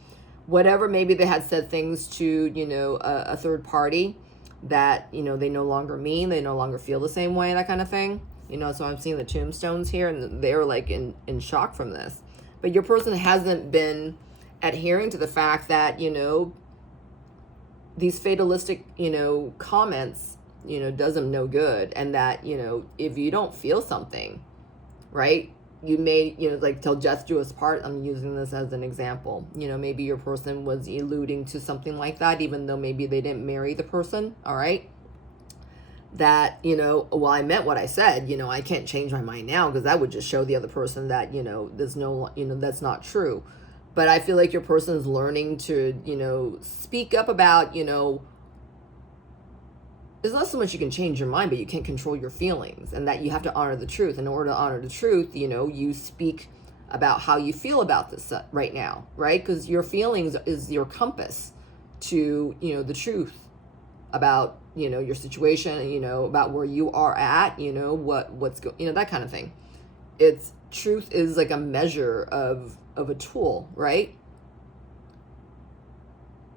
Whatever, maybe they had said things to, a third party that, they no longer mean, they no longer feel the same way, that kind of thing. So I'm seeing the tombstones here, and they're like in shock from this. But your person hasn't been adhering to the fact that, these fatalistic, comments, does them no good. And that, if you don't feel something, right, you may, like till death do us part. I'm using this as an example. Maybe your person was alluding to something like that, even though maybe they didn't marry the person, all right? That, well, I meant what I said, I can't change my mind now, because that would just show the other person that, there's no, that's not true. But I feel like your person is learning to, speak up about, it's not so much you can change your mind, but you can't control your feelings, and that you have to honor the truth. In order to honor the truth, you speak about how you feel about this right now, right? Because your feelings is your compass to, the truth about, your situation, about where you are at, what's going, that kind of thing. It's truth is like a measure of a tool, right?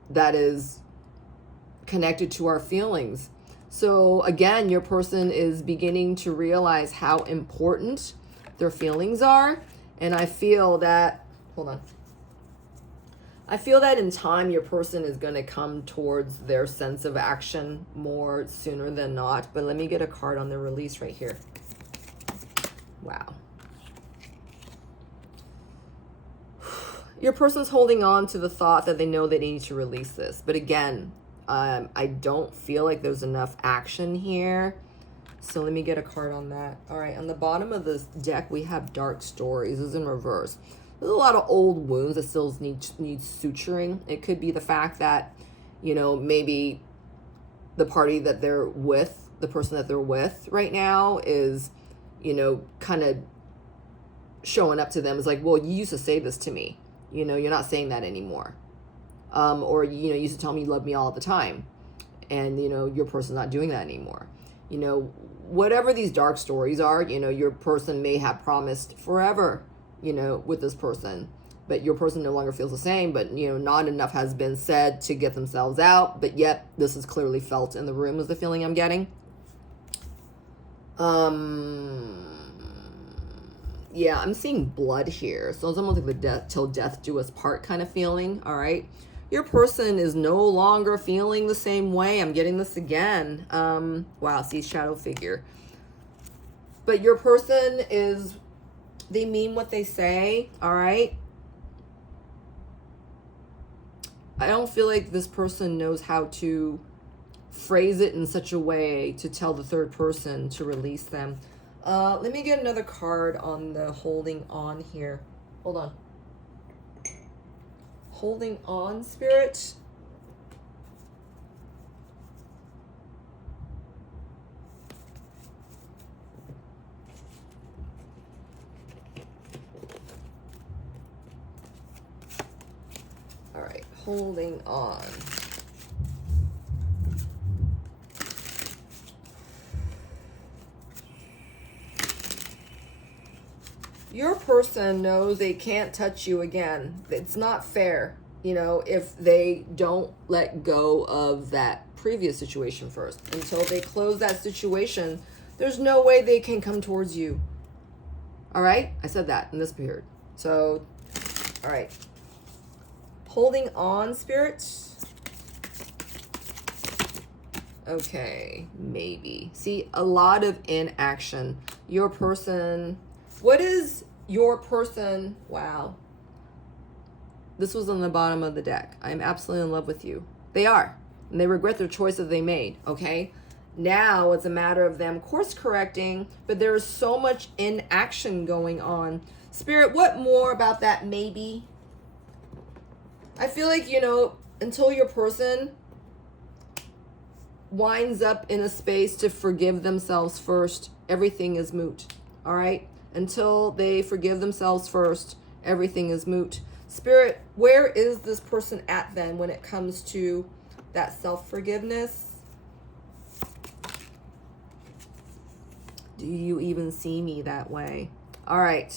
That is connected to our feelings. So again, your person is beginning to realize how important their feelings are. And I feel that, hold on. I feel that in time, your person is going to come towards their sense of action more sooner than not. But let me get a card on the release right here. Wow. Your person's holding on to the thought that they know they need to release this. But again, I don't feel like there's enough action here. So let me get a card on that. All right, on the bottom of this deck, we have dark stories. This is in reverse. There's a lot of old wounds that still need suturing. It could be the fact that, you know, maybe the party that they're with, the person that they're with right now is, you know, kind of showing up to them as like, well, you used to say this to me. You know, you're not saying that anymore. Or, you know, you used to tell me you love me all the time. And, you know, your person's not doing that anymore. You know, whatever these dark stories are, you know, your person may have promised forever, you know, with this person. But your person no longer feels the same. But, you know, not enough has been said to get themselves out. But yet, this is clearly felt in the room is the feeling I'm getting. Yeah, I'm seeing blood here. So it's almost like the death till death do us part kind of feeling. All right. Your person is no longer feeling the same way. I'm getting this again. Wow, see, shadow figure. But your person is, they mean what they say. All right. I don't feel like this person knows how to phrase it in such a way to tell the third person to release them. Let me get another card on the holding on here. Hold on. Holding on, Spirit. All right, holding on. Your person knows they can't touch you again. It's not fair, you know, if they don't let go of that previous situation first. Until they close that situation, there's no way they can come towards you. All right? I said that in this period. So, all right. Holding on, Spirit. Okay, maybe. See, a lot of inaction. Your person... What is your person? Wow. This was on the bottom of the deck. I'm absolutely in love with you. They are. And they regret their choice that they made. Okay. Now it's a matter of them course correcting, but there is so much inaction going on. Spirit, what more about that maybe? I feel like, you know, until your person winds up in a space to forgive themselves first, everything is moot. All right. Until they forgive themselves first, everything is moot. Spirit, where is this person at then when it comes to that self-forgiveness? Do you even see me that way? All right.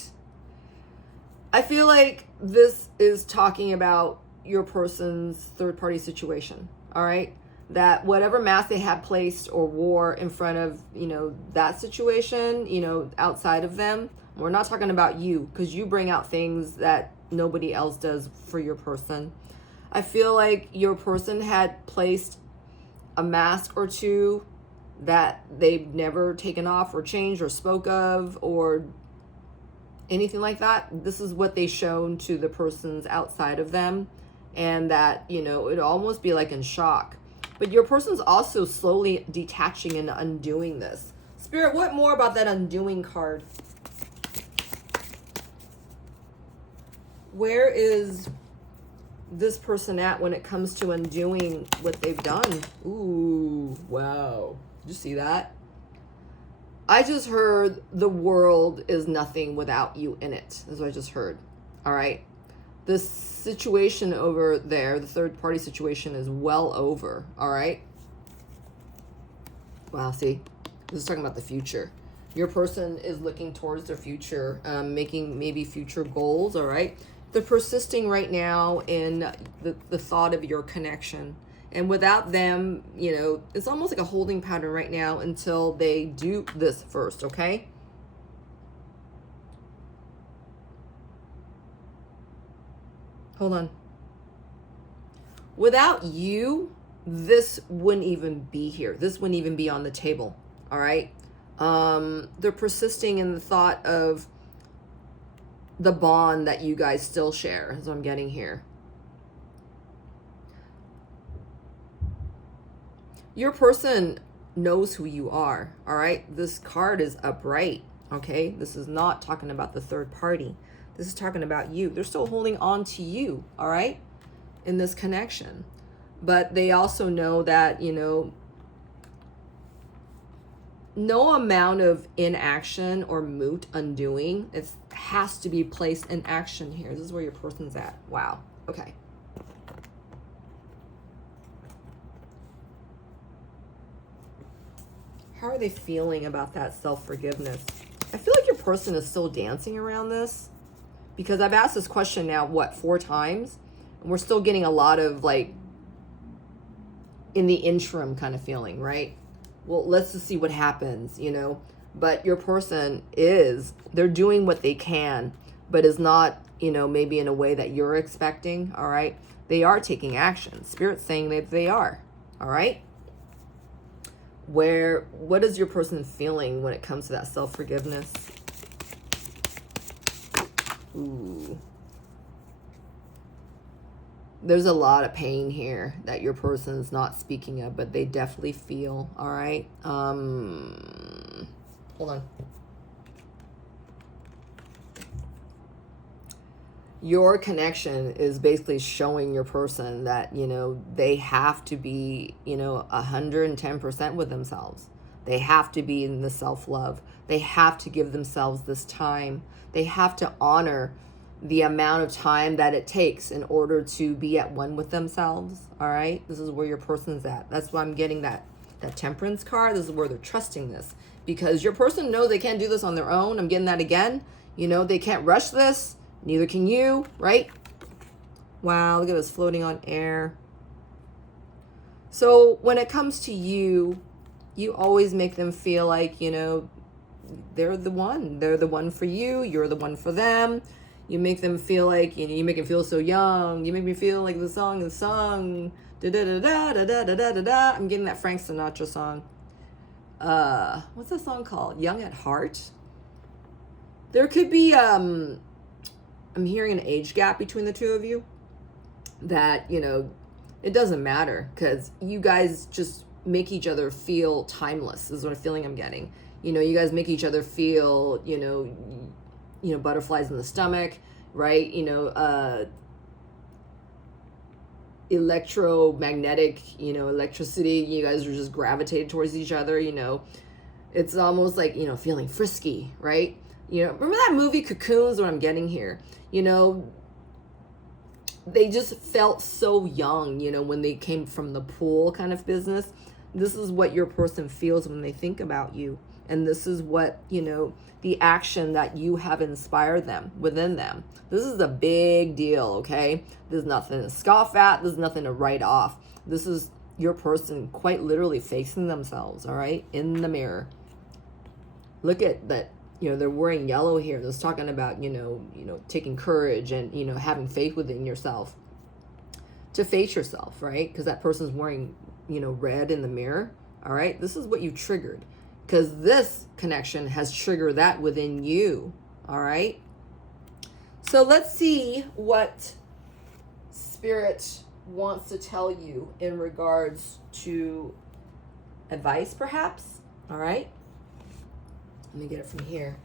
I feel like this is talking about your person's third-party situation. All right. That whatever mask they had placed or wore in front of, you know, that situation, you know, outside of them, we're not talking about you because you bring out things that nobody else does for your person. I feel like your person had placed a mask or two that they've never taken off or changed or spoke of or anything like that. This is what they shown to the persons outside of them, and that, you know, it'd almost be like in shock. But your person's also slowly detaching and undoing this. Spirit, what more about that undoing card? Where is this person at when it comes to undoing what they've done? Ooh, wow. Did you see that? I just heard the world is nothing without you in it. That's what I just heard. All right. This situation over there, the third party situation, is well over. All right. Wow. See, this is talking about the future. Your person is looking towards their future, making maybe future goals. All right. They're persisting right now in the thought of your connection. And without them, you know, it's almost like a holding pattern right now until they do this first. Okay. hold on. Without you, this wouldn't even be here. This wouldn't even be on the table. All right. They're persisting in the thought of the bond that you guys still share, is what I'm getting here. Your person knows who you are. All right. This card is upright. Okay. This is not talking about the third party. This is talking about you. They're still holding on to you. All right. In this connection. But they also know that, you know, no amount of inaction or moot undoing, it has to be placed in action here. This is where your person's at. Wow. Okay. How are they feeling about that self-forgiveness? I feel like your person is still dancing around this, because I've asked this question now, what, 4 times? And we're still getting a lot of like in the interim kind of feeling, right? Well, let's just see what happens, you know. But your person they're doing what they can, but is not, you know, maybe in a way that you're expecting, all right? They are taking action. Spirit's saying that they are, all right? What is your person feeling when it comes to that self-forgiveness? Ooh. There's a lot of pain here that your person's not speaking of, but they definitely feel, all right? Hold on. Your connection is basically showing your person that, you know, they have to be, you know, 110% with themselves. They have to be in the self-love. They have to give themselves this time. They have to honor the amount of time that it takes in order to be at one with themselves. All right. This is where your person's at. That's why I'm getting that temperance card. This is where they're trusting this, because your person knows they can't do this on their own. I'm getting that again. You know, they can't rush this. Neither can you, right? Wow. Look at this floating on air. So when it comes to you, you always make them feel like, you know, they're the one. They're the one for you. You're the one for them. You make them feel like, you know, you make them feel so young. You make me feel like the song is sung. Da da da da da da da da da. I'm getting that Frank Sinatra song. What's that song called? Young at Heart. There could be I'm hearing an age gap between the two of you. That, you know, it doesn't matter, because you guys just make each other feel timeless. Is what a feeling I'm getting. You know, you guys make each other feel, you know, butterflies in the stomach, right? You know, electromagnetic, you know, electricity. You guys are just gravitated towards each other, you know. It's almost like, you know, feeling frisky, right? You know, remember that movie Cocoons? What I'm getting here, you know, they just felt so young, you know, when they came from the pool kind of business. This is what your person feels when they think about you. And this is what, you know, the action that you have inspired them within them. This is a big deal, okay? There's nothing to scoff at. There's nothing to write off. This is your person quite literally facing themselves, all right, in the mirror. Look at that, you know, they're wearing yellow here. That's talking about, you know, taking courage and, you know, having faith within yourself to face yourself, right? Because that person's wearing, you know, red in the mirror, all right? This is what you triggered, because this connection has triggered that within you, all right? So let's see what Spirit wants to tell you in regards to advice, perhaps, all right? Let me get it from here.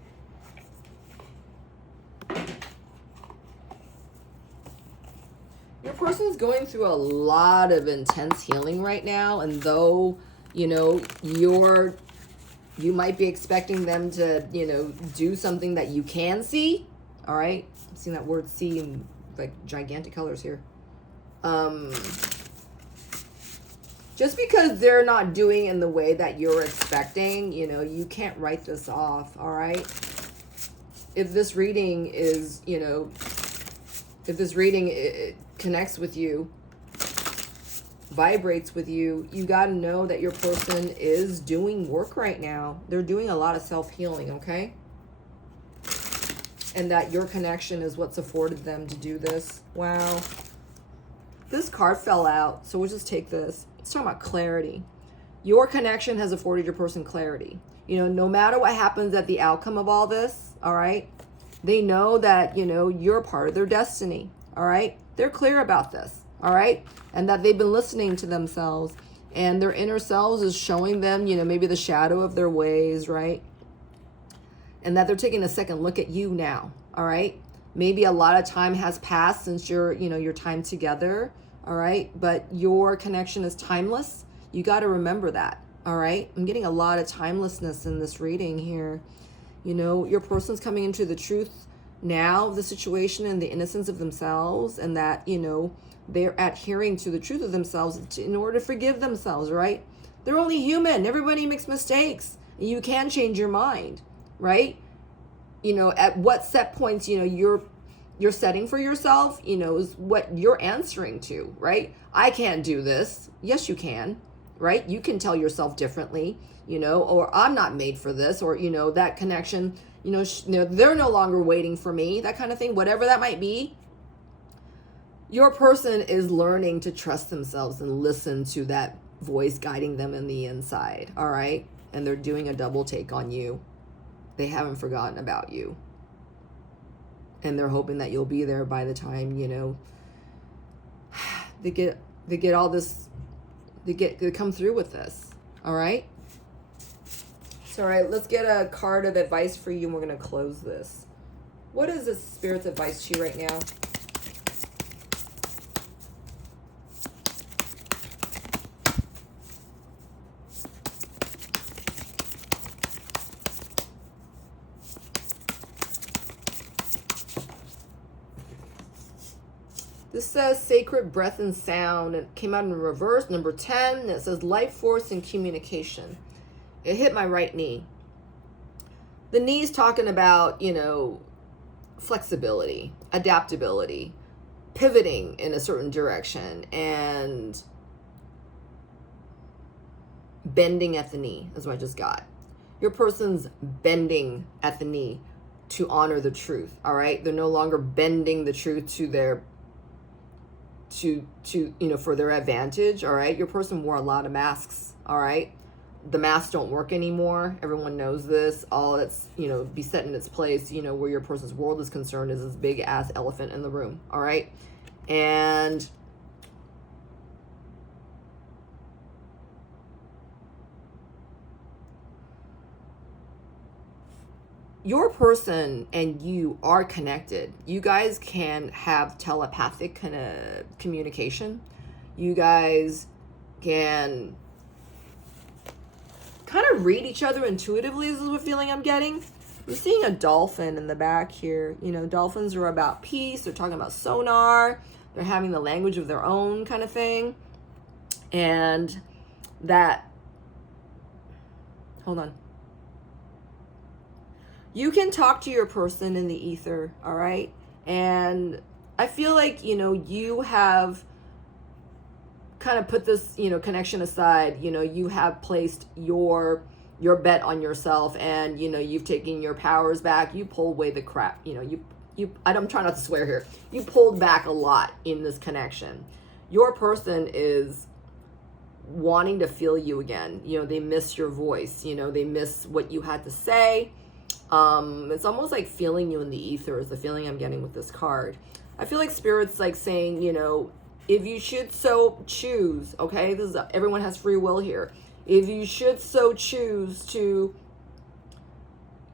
Your person's going through a lot of intense healing right now, and though, you know, you might be expecting them to, you know, do something that you can see, all right? I'm seeing that word see in like gigantic colors here. Just because they're not doing in the way that you're expecting, you know, you can't write this off, all right? If this reading is, you know, if this reading it connects with you, vibrates with you, you got to know that your person is doing work right now. They're doing a lot of self-healing, okay? and that your connection is what's afforded them to do this. Wow. This card fell out, so we'll just take this. It's talking about clarity. Your connection has afforded your person clarity. You know, no matter what happens at the outcome of all this, all right, they know that, you know, you're part of their destiny, all right? They're clear about this, all right? And that they've been listening to themselves, and their inner selves is showing them, you know, maybe the shadow of their ways, right? And that they're taking a second look at you now, all right? Maybe a lot of time has passed since your time together, all right? But your connection is timeless. You got to remember that, all right? I'm getting a lot of timelessness in this reading here. You know, your person's coming into the truth now of the situation and the innocence of themselves, and that, you know, they're adhering to the truth of themselves in order to forgive themselves, right? They're only human. Everybody makes mistakes. You can change your mind, right? You know, at what set points, you know, you're setting for yourself, you know, is what you're answering to, right? I can't do this. Yes, you can, right? You can tell yourself differently, you know, or I'm not made for this, or, you know, that connection, you know, they're no longer waiting for me, that kind of thing, whatever that might be. Your person is learning to trust themselves and listen to that voice guiding them in the inside, all right? And they're doing a double take on you. They haven't forgotten about you. And they're hoping that you'll be there by the time, you know, they get all this, they come through with this, all right? So, all right, let's get a card of advice for you, and we're going to close this. What is the Spirit's advice to you right now? This says sacred breath and sound. It came out in reverse, number 10. And it says life force and communication. It hit my right knee. The knee's talking about, you know, flexibility, adaptability, pivoting in a certain direction, and bending at the knee is what I just got. Your person's bending at the knee to honor the truth, all right? They're no longer bending the truth to their you know, for their advantage, all right? Your person wore a lot of masks, all right? The masks don't work anymore. Everyone knows this. All that's, you know, be set in its place, you know, where your person's world is concerned is this big ass elephant in the room, all right? And your person and you are connected. You guys can have telepathic kind of communication. You guys can kind of read each other intuitively. This is the feeling I'm getting. I'm seeing a dolphin in the back here. You know, dolphins are about peace. They're talking about sonar. They're having the language of their own kind of thing. And that, hold on. You can talk to your person in the ether, all right? And I feel like, you know, you have kind of put this, you know, connection aside. You know, you have placed your bet on yourself, and, you know, you've taken your powers back. You pulled away the crap, you know, I'm trying not to swear here. You pulled back a lot in this connection. Your person is wanting to feel you again. You know, they miss your voice. You know, they miss what you had to say. It's almost like feeling you in the ether is the feeling I'm getting with this card. I feel like Spirit's like saying, you know, if you should so choose, okay, this is everyone has free will here. If you should so choose to,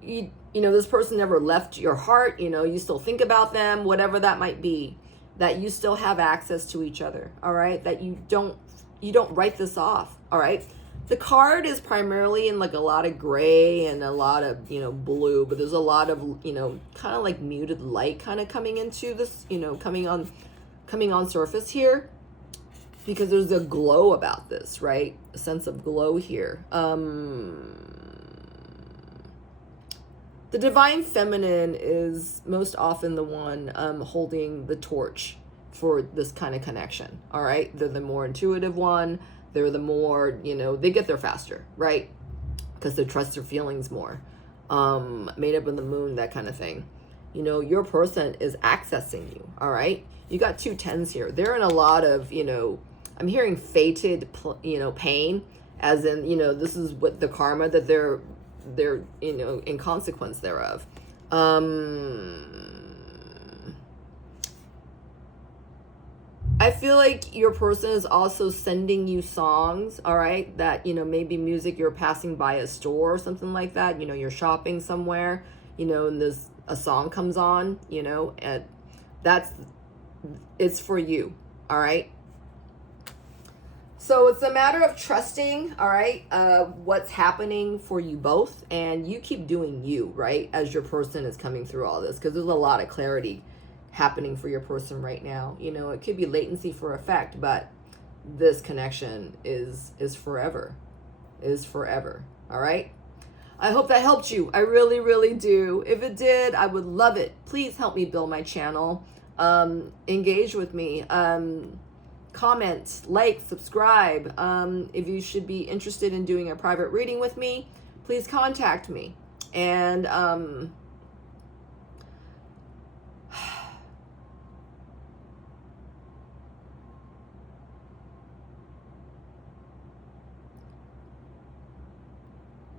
you know, this person never left your heart, you know, you still think about them, whatever that might be, that you still have access to each other, all right? That you don't write this off, all right? The card is primarily in like a lot of gray and a lot of, you know, blue, but there's a lot of, you know, kind of like muted light kind of coming into this, you know, coming on surface here, because there's a glow about this, right? A sense of glow here. The divine feminine is most often the one holding the torch for this kind of connection, all right? They're the more intuitive one. They're the more, you know, they get there faster, right? Because they trust their feelings more. Made up of the moon, that kind of thing. You know, your person is accessing you, all right? You got 2 10s here. They're in a lot of, you know, I'm hearing fated, you know, pain, as in, you know, this is what the karma that they're, you know, in consequence thereof. I feel like your person is also sending you songs, all right, that, you know, maybe music you're passing by a store or something like that. You know, you're shopping somewhere, you know, and a song comes on, you know, and it's for you, all right? So it's a matter of trusting, all right, what's happening for you both, and you keep doing you, right, as your person is coming through all this, because there's a lot of clarity happening for your person right now. You know, it could be latency for effect, but this connection is forever, all right? I hope that helped you. I really, really do. If it did, I would love it. Please help me build my channel. Engage with me. Comment, like, subscribe. If you should be interested in doing a private reading with me, please contact me. And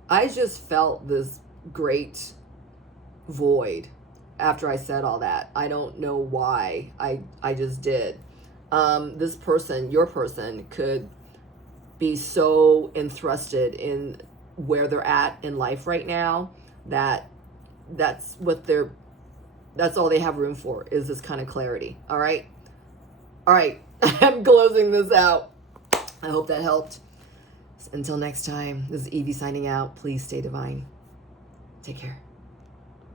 I just felt this great void after I said all that. I don't know why. I just did. This person, your person, could be so entrusted in where they're at in life right now that that's all they have room for, is this kind of clarity. All right. I'm closing this out. I hope that helped. Until next time, this is Evie signing out. Please stay divine. Take care.